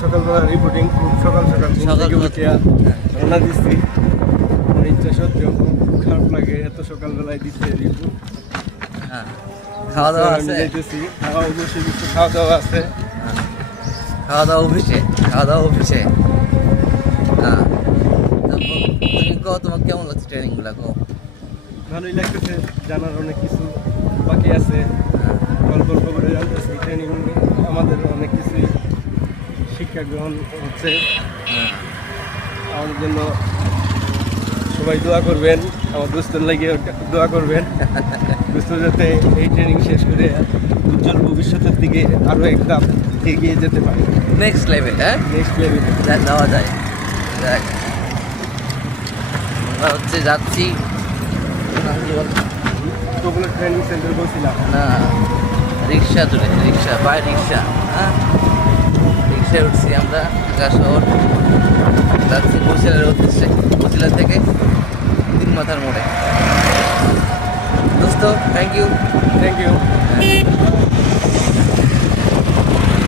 সকালবেলা রিপোর্টিং খুব সকাল রওনা দিচ্ছি। আমার ইচ্ছা সত্ত্বেও খুব খারাপ লাগে এত সকালবেলায় দিচ্ছে রিপোর্ট। খাওয়া দাওয়া আছে, যাইতেছি অবশ্যই কিছু খাওয়া দাওয়া আছে। খাওয়া দাওয়া অফিসে। হ্যাঁ, তুমি কো তোমার কেমন লাগছে ট্রেনিং গুলা? কো ভালোই লাগতেছে, জানার অনেক কিছু বাকি আছে। গল্প করে জানতেছি ট্রেনিং আমাদের অনেক কিছুই শিক্ষা গ্রহণ হচ্ছে। আমাদের জন্য সবাই দোয়া করবেন, আমার দোস্তের লাগিয়ে দোয়া করবেন। দোস্ত যাতে এই ট্রেনিং শেষ করে উজ্জ্বল ভবিষ্যতের দিকে আরও একদম এগিয়ে যেতে পারে, নেক্সট লেভেল। নেক্সট লেভেলে যাওয়া যায়। দেখ, আমরা হচ্ছে যাচ্ছি তোগুলো ট্রেনিং সেন্টার বলছিলাম না, রিক্সা ধরে, বাই রিক্সা। রিক্সায় উঠছি আমরা ঢাকা শহর, যাচ্ছি বসিলার উদ্দেশ্যে। বসিলা থেকে 3 মাথার মোড়ে। দোস্ত, থ্যাংক ইউ।